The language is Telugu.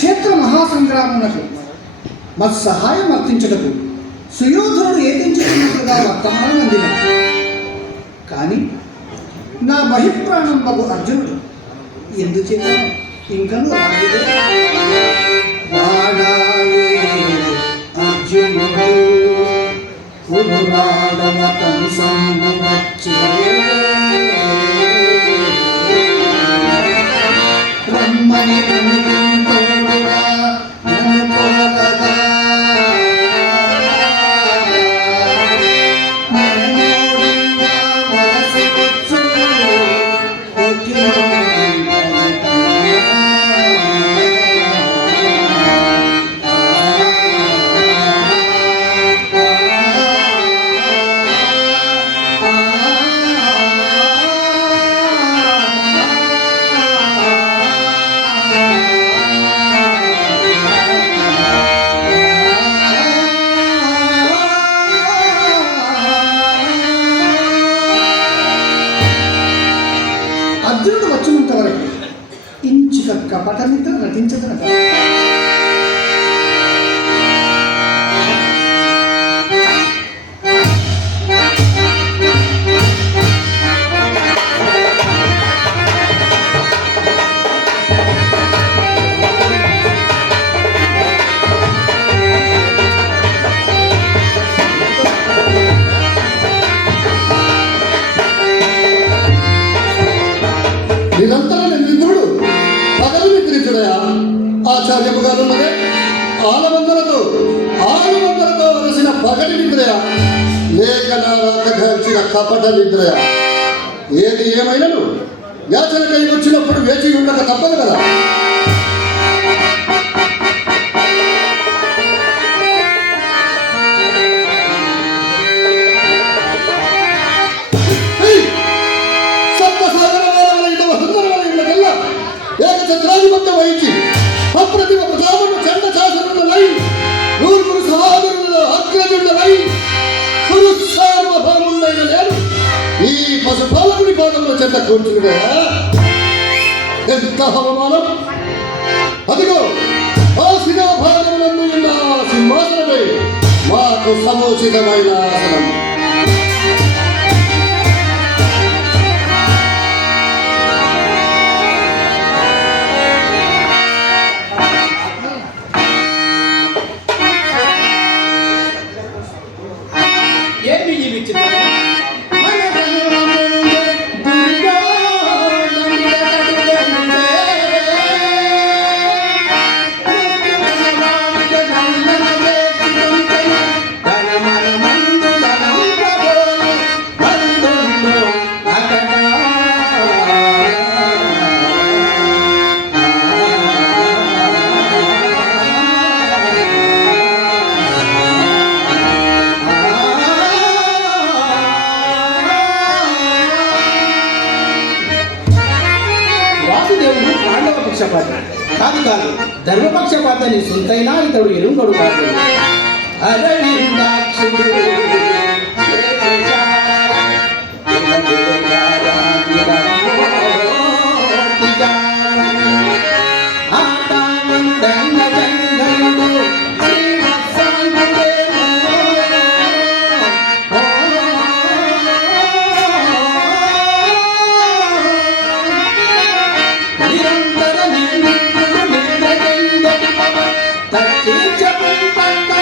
కురుక్షేత్ర మహాసంగ్రామమునకు మత్సహాయం అర్థించుటకు సుయోధనుడు ఏతించుకున్నట్లుగా వర్తమానం అందిన. కానీ నా బహిప్రాణం బాబు అర్జునుడు ఎందుచేత ఇంకనూ రాలేదే? అర్జునుడు పురురాడమతం సంభవచ్చే బ్రహ్మని అనుకుంటోడుగా నన్ను కొలగగా మరణోడింగా మనసి వచ్చు అర్జునుడు వచ్చినంత వరకు ఇంచుక కపటమితో నటించదనక. నిరంతర నిద్రుడు పగలు నిద్రించుడయా ఆచార్యపు గారు ఉన్నదే ఆలవందలతో వలసిన పగలి నిద్రయా లేక నా రాకగాల్చిన కపట నిద్రయా? ఏది ఏమైనను యాచనకై వచ్చినప్పుడు వేచి ఉండక తప్పదు కదా. ఏకఛత్రాధిపత్యం వహించి అప్రతిమ ప్రతాపను చండ శాసనులై నూరుగురు సహోదరులలో అగ్రజులై కురు సార్వభౌముడైన నేను ఈ పశుపాలకుడి పాదంలో చెంత కూర్చుందా? ఎంత అవమానం! అదిగో ఆ శిలాభాగములందు ఉన్న సింహాసనమే మాకు సముచితమైన ఆసనం. కాదు కాదు ధర్మపక్షపాతాన్ని సొంతైనా ఇతడు ఎరుంగడు కాదు. అరవిందాక్షుడు Thank you.